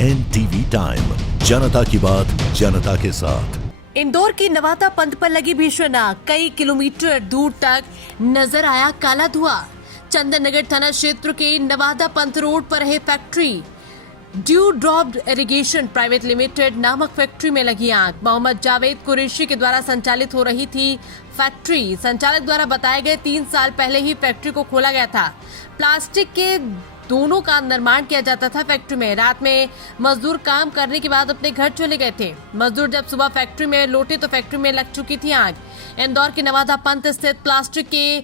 NTV time, जनता की बात जनता के साथ। इंदौर की नवादा पंथ पर लगी भीषण आग, कई किलोमीटर दूर तक नजर आया काला धुआं। चंदन नगर थाना क्षेत्र के नवादा पंथ रोड पर है factory due dropped irrigation private limited नामक फैक्ट्री में लगी आग। मोहम्मद जावेद कुरैशी के द्वारा संचालित हो रही थी फैक्ट्री। संचालक द्वारा बताए गए 3 साल पहले ही फैक्ट्री को खोला गया था। प्लास्टिक के दोनों का निर्माण किया जाता था फैक्ट्री में। रात में मजदूर काम करने के बाद अपने घर चले गए थे। मजदूर जब सुबह फैक्ट्री में लौटे तो फैक्ट्री में लग चुकी थी आग। इंदौर के नवादा पंथ स्थित प्लास्टिक के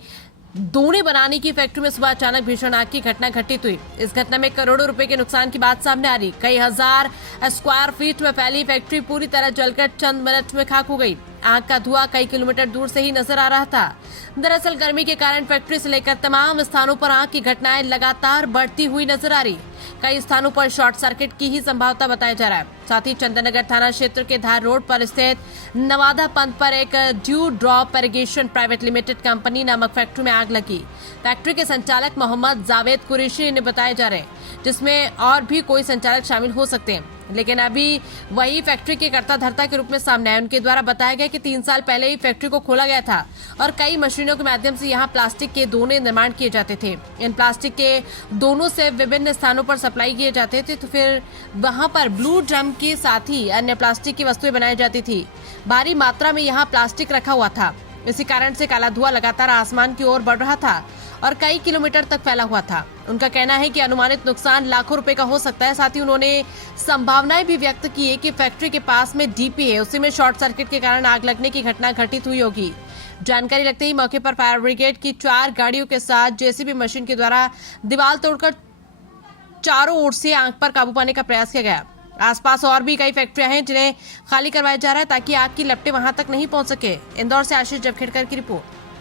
दोने बनाने की फैक्ट्री में सुबह अचानक भीषण आग की घटना घटित हुई। इस घटना में करोड़ों रुपए के नुकसान की बात सामने आ रही। कई हजार स्क्वायर फीट में फैली फैक्ट्री पूरी तरह जलकर चंद मिनट में खाक हो गई। आग का धुआं कई किलोमीटर दूर से ही नजर आ रहा था। दरअसल गर्मी के कारण फैक्ट्री से लेकर तमाम स्थानों पर आग की घटनाएं लगातार बढ़ती हुई नजर आ रही। कई स्थानों पर शॉर्ट सर्किट की ही संभावना बताया जा रहा है। साथ ही चंदननगर थाना क्षेत्र के धार रोड पर स्थित नवादा पंथ पर एक dew drop irrigation private limited company नामक फैक्ट्री में आग लगी। फैक्ट्री के संचालक मोहम्मद जावेद कुरैशी ने बताया जा रहे हैं, जिसमें और भी कोई संचालक शामिल हो सकते हैं, लेकिन अभी वही फैक्ट्री के कर्ता धर्ता के रूप में सामने आए। उनके द्वारा बताया गया कि 3 साल पहले ही फैक्ट्री को खोला गया था और कई मशीनों के माध्यम से यहाँ प्लास्टिक के दोने निर्माण किए जाते थे। इन प्लास्टिक के दोनों से विभिन्न स्थानों पर सप्लाई किए जाते थे, तो फिर वहाँ पर ब्लू ड्रम के साथ ही अन्य प्लास्टिक की वस्तुएं बनाई जाती थी। भारी मात्रा में यहाँ प्लास्टिक रखा हुआ था। इसी कारण से काला धुआं लगातार आसमान की ओर बढ़ रहा था और कई किलोमीटर तक फैला हुआ था। उनका कहना है कि अनुमानित नुकसान लाखों रुपए का हो सकता है। साथ ही उन्होंने संभावनाएं भी व्यक्त की है कि फैक्ट्री के पास में डीपी है, उसी में शॉर्ट सर्किट के कारण आग लगने की घटना घटित हुई होगी। जानकारी लगते ही मौके पर फायर ब्रिगेड की 4 गाड़ियों के साथ जेसीबी मशीन के द्वारा दीवार तोड़कर चारों ओर से आग पर काबू पाने का प्रयास किया गया। आसपास और भी कई फैक्ट्रियां हैं जिन्हें खाली करवाया जा रहा है ताकि आग की लपटें वहां तक नहीं पहुंच सके। इंदौर से आशीष जबखेड़कर की रिपोर्ट।